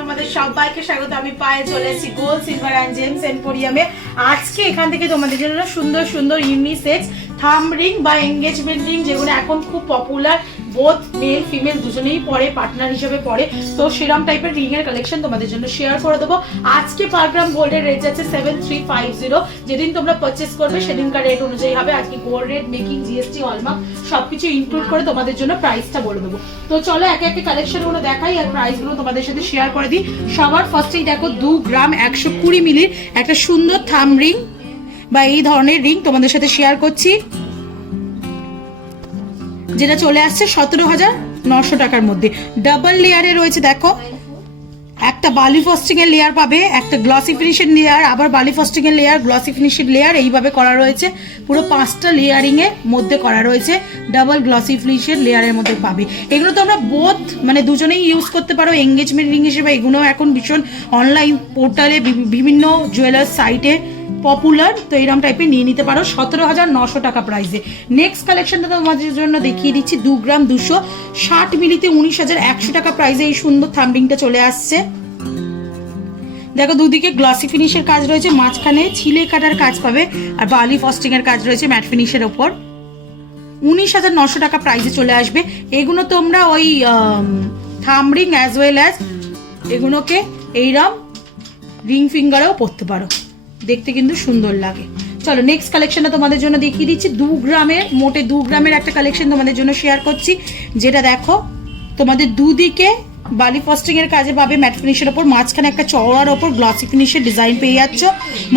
তোমাদের সবাইকে স্বাগত। আমি পায়ে চলে এসেছি গোল্ড সিলভার অ্যান্ড জেমস আজকে এখান থেকে তোমাদের জন্য সুন্দর সুন্দর ইউনিসেক্স থাম রিং বা এঙ্গেজমেন্ট রিং যেগুলো এখন খুব পপুলার বোথ মেল ফিমেল দুজনেই পরে পার্টনার হিসেবে পড়ে তো সেরম টাইপের এর কালেকশন তোমাদের জন্য শেয়ার করে দেবো। আজকে পার গ্রাম গোল্ডের রেট যাচ্ছে সেভেন থ্রি ফাইভ জিরো যেদিন তোমরা পারচেস করবে, সেদিনকার রেট অনুযায়ী হবে। আজকে gold rate making GST hallmark সবকিছু ইনক্লুড করে তোমাদের জন্য প্রাইসটা বলে দেবো। তো চলো একে একে কালেকশনগুলো দেখাই আর প্রাইসগুলো তোমাদের সাথে শেয়ার করে দিই। সবার ফার্স্টেই দেখো দু গ্রাম একশো কুড়ি মিলির একটা সুন্দর থাম রিং। বা এই ধরনের রিং তোমাদের সাথে শেয়ার করছি। যেটা চলে আসছে সতেরো হাজার নশো টাকার মধ্যে। ডাবল লেয়ারে রয়েছে, দেখো। একটা বালি ফস্টিং এর লেয়ার পাবে, একটা গ্লসি ফিনিশের লেয়ার আবার বালি ফস্টিং এর লেয়ার গ্লসি ফিনিশের লেয়ার এইভাবে করা রয়েছে। পুরো পাঁচটা লেয়ারিং এর মধ্যে করা রয়েছে। ডাবল গ্লসি ফিনিশের লেয়ারের মধ্যে পাবে। এগুলো তো আমরা বোধ মানে দুজনেই ইউজ করতে পারো। এঙ্গেজমেন্ট রিং হিসেবে এগুলো এখন ভীষণ অনলাইন পোর্টালে বিভিন্ন জুয়েলার্স সাইটে পপুলার তো এরকম টাইপের নিয়ে নিতে পারো। সতেরো হাজার নশো টাকা প্রাইসে নেক্সট কালেকশনটা তোমাদের জন্য দেখিয়ে দিচ্ছি, দু গ্রাম দুশো ষাট মিলিতে উনিশ হাজার একশো টাকা প্রাইসে এই সুন্দর থাম্বিংটা চলে আসছে। দেখো, দুদিকে গ্লসি ফিনিশের কাজ রয়েছে, মাঝখানে ছিলে কাটার কাজ পাবে, আর বালি ফস্টিং এর কাজ রয়েছে ম্যাট ফিনিশের ওপর। উনিশ হাজার নশো টাকা প্রাইসে চলে আসবে। এগুলো তোমরা ওই থামরিং অ্যাজ ওয়েল অ্যাজ এগুলোকে এইরম রিং ফিঙ্গারেও পরতে পারো। দেখতে কিন্তু সুন্দর লাগে। চলো নেক্সট কালেকশনটা তোমাদের জন্য দেখিয়ে দিচ্ছি। দু গ্রামের, মোটে দু গ্রামের একটা কালেকশন তোমাদের জন্য শেয়ার করছি। যেটা দেখো, তোমাদের দুদিকে বালি ফস্টিং এর কাজে পাবে ম্যাট ফিনিশের ওপর, মাঝখানে একটা চওড়ার ওপর গ্লসি ফিনিশের ডিজাইন পেয়ে যাচ্ছ।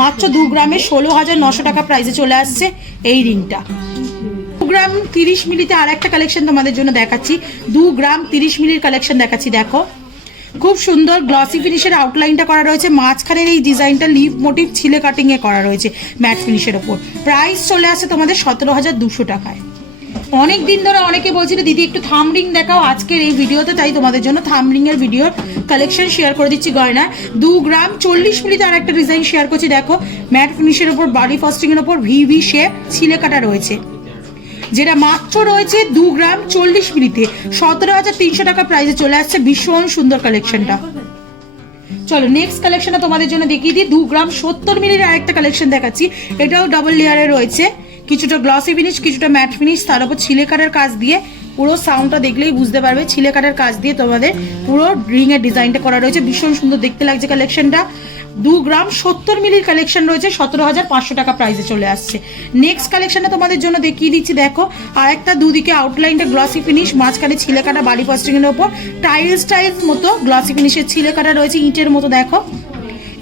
মাত্র দু গ্রামে ষোলো হাজার নশো টাকা প্রাইসে চলে আসছে এই রিংটা। দু গ্রাম তিরিশ মিলিতে আর একটা কালেকশন তোমাদের জন্য দেখাচ্ছি। দু গ্রাম তিরিশ মিলির কালেকশন দেখাচ্ছি, দেখো। খুব সুন্দর গ্লসি ফিনিশের আউটলাইনটা করা রয়েছে। মাঝখানের এই ডিজাইনটা লিভ মোটিভ ছিলে কাটিং এ করা রয়েছে ম্যাট ফিনিশের ওপর। প্রাইস চলে আসে তোমাদের সতেরো হাজার দুশো টাকায়। অনেক দিন ধরে অনেকে বলছিল, দিদি, একটু থামরিং দেখাও আজকের এই ভিডিওতে তাই তোমাদের জন্য থামরিং এর ভিডিওর কালেকশন শেয়ার করে দিচ্ছি গয়না দু গ্রাম চল্লিশ মিনিটে আর একটা ডিজাইন শেয়ার করছি। দেখো ম্যাট ফিনিশের ওপর বাডি ফস্টিং এর ওপর ভি ভি শেপ ছিলে কাটা রয়েছে। যেটা মাত্র রয়েছে দু গ্রাম চল্লিশ মিনিটে। সতেরো হাজার তিনশো টাকা প্রাইসে চলে আসছে ভীষণ সুন্দর কালেকশনটা চলো নেক্সট কালেকশনটা তোমাদের জন্য দেখিয়ে দিই। দু গ্রাম সত্তর মিলির আরেকটা কালেকশন দেখাচ্ছি। এটাও ডাবল লেয়ারে রয়েছে। কিছুটা গ্লসি ফিনিশ কিছুটা ম্যাট ফিনিশ তার উপর ছিলে কাটার কাজ দিয়ে পুরো সাউন্ডটা দেখলেই বুঝতে পারবে। ছিলে কাটার কাজ দিয়ে তোমাদের পুরো রিং এর ডিজাইনটা করা রয়েছে। ভীষণ সুন্দর দেখতে লাগছে কালেকশনটা দু গ্রাম সত্তর মিলির কালেকশন রয়েছে, সতেরো হাজার পাঁচশো টাকা প্রাইসে চলে আসছে। নেক্সট কালেকশনটা তোমাদের জন্য দেখিয়ে দিচ্ছি, দেখো। আর একটা দুদিকে আউটলাইনটা গ্লসি ফিনিশ মাঝখানে ছিলে কাটা বালি পস্টিং এর ওপর। টাইলস টাইলস মতো গ্লসি ফিনিশের ছিলে কাটা রয়েছে, ইটের মতো, দেখো।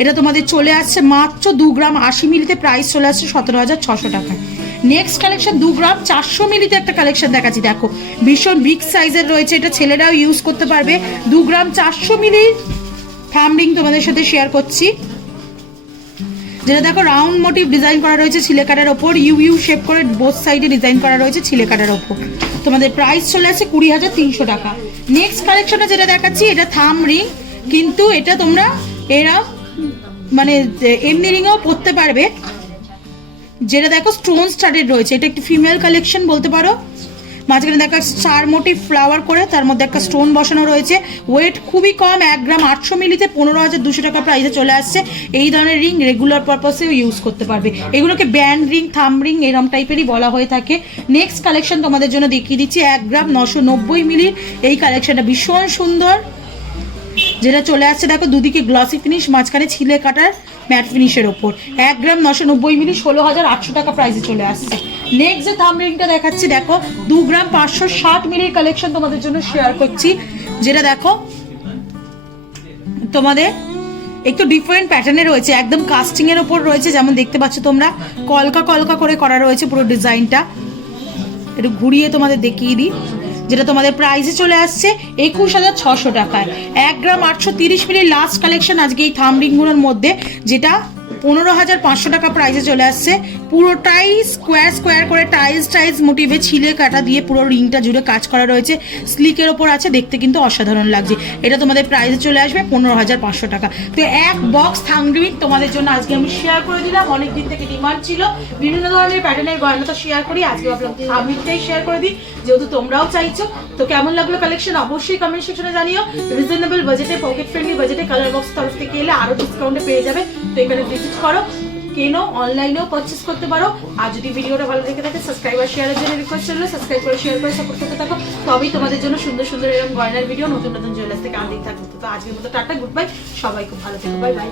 এটা তোমাদের চলে আসছে মাত্র দু গ্রাম আশি মিলিতে প্রাইস চলে আসছে সতেরো হাজার ছশো টাকায় নেক্সট কালেকশন দু গ্রাম চারশো মিলিতে একটা কালেকশন দেখাচ্ছি, দেখো। ভীষণ বিগ সাইজের রয়েছে, এটা ছেলেরাও ইউজ করতে পারবে। দু গ্রাম চারশো মিলির থামরিং তোমাদের সাথে শেয়ার করছি। যেটা দেখো রাউন্ড মোটিভ ডিজাইন করা রয়েছে ছিলেকাটার ওপর ইউ ইউ শেপ করে বোথ সাইডে ডিজাইন করা রয়েছে ছিলেকাটার ওপর। তোমাদের প্রাইস চলে আসছে কুড়ি হাজার তিনশো টাকা। নেক্সট কালেকশনটা যেটা দেখাচ্ছি, এটা থাম রিং কিন্তু এটা তোমরা এরা মানে এমনি রিংও পরতে পারবে। যেটা দেখো স্টোন স্টার্টেড রয়েছে। এটা একটি ফিমেল কালেকশন বলতে পারো। মাঝখানে দেখো স্টার মোটিভ ফ্লাওয়ার করে, তার মধ্যে একটা স্টোন বসানো রয়েছে। ওয়েট খুবই কম, এক গ্রাম আটশো মিলিতে পনেরো হাজার দুশো টাকা প্রাইসে চলে আসছে। এই ধরনের রিং রেগুলার পারপাসেও ইউজ করতে পারবে। এগুলোকে ব্যান্ড রিং থাম রিং এরম টাইপেরই বলা হয়ে থাকে। নেক্সট কালেকশন তোমাদের জন্য দেখিয়ে দিচ্ছি, এক গ্রাম নশো নব্বই মিলির এই কালেকশনটা ভীষণ সুন্দর। যেটা চলে আসছে, দেখো দুদিকে গ্লসি ফিনিশ মাঝখানে ছিলে কাটার। ম্যাট ফিনিশের ওপর। এক গ্রাম নশো নব্বই মিলি ষোলো হাজার আটশো টাকা প্রাইসে চলে আসছে। নেক্সট যে থাম রিংটা দেখাচ্ছি, দেখো, দু গ্রাম পাঁচশো ষাট মিলির কালেকশন তোমাদের জন্য শেয়ার করছি। যেটা দেখো, তোমাদের একটু ডিফারেন্ট প্যাটার্নে রয়েছে, একদম কাস্টিং এর ওপর রয়েছে, যেমন দেখতে পাচ্ছ তোমরা, কলকা কলকা করে করা রয়েছে পুরো ডিজাইনটা একটু ঘুরিয়ে তোমাদের দেখিয়ে দিই। যেটা তোমাদের প্রাইসে চলে আসছে একুশ হাজার ছশো টাকায়। এক গ্রাম আটশো তিরিশ মিলি লাস্ট কালেকশন আজকে এই থাম্বিংগুলোর মধ্যে, যেটা পনেরো হাজার পাঁচশো টাকা প্রাইসে চলে আসছে। পুরোটাই স্কোয়ার স্কোয়ার করে টাইলস টাইলস মোটিভে ছিলে, কাটা দিয়ে পুরো রিংটা জুড়ে কাজ করা রয়েছে। স্লিকের ওপর আছে, দেখতে কিন্তু অসাধারণ লাগছে। এটা তোমাদের প্রাইসে চলে আসবে পনেরো হাজার পাঁচশো টাকা। তো এক বক্স থাংডুইট তোমাদের জন্য আজকে আমি শেয়ার করে দিলাম। অনেক দিন থেকে ডিমান্ড ছিল। বিভিন্ন ধরনের প্যাটার্নের গয়না তো শেয়ার করি। আজকে ভাবলাম থাংডুইটটাই শেয়ার করে দিই। যেহেতু তোমরাও চাইছো, তো কেমন লাগল কালেকশন অবশ্যই কমেন্ট সেকশনে জানিও। রিজনেবল বাজেটে পকেট ফ্রেন্ডলি বাজেটে কালার বক্স তরফ থেকে এলে আরও ডিসকাউন্টে পেয়ে যাবে। তো এখানে ভিজিট করো, কেনো অনলাইনেও পারচেস করতে পারো। আর যদি ভিডিওটা ভালো লেগে থাকে সাবস্ক্রাইব আর শেয়ারের জন্য রিকোয়েস্ট করলে সাবস্ক্রাইব করে শেয়ার করে সাপোর্ট করতে থাকো। তবেই তোমাদের জন্য সুন্দর সুন্দর এরকম গয়নার ভিডিও নতুন নতুন জুয়েলার্স থেকে আনতে থাকবে। তো আজকের মতো টাটা গুড বাই সবাই খুব ভালো থেকো। Bye bye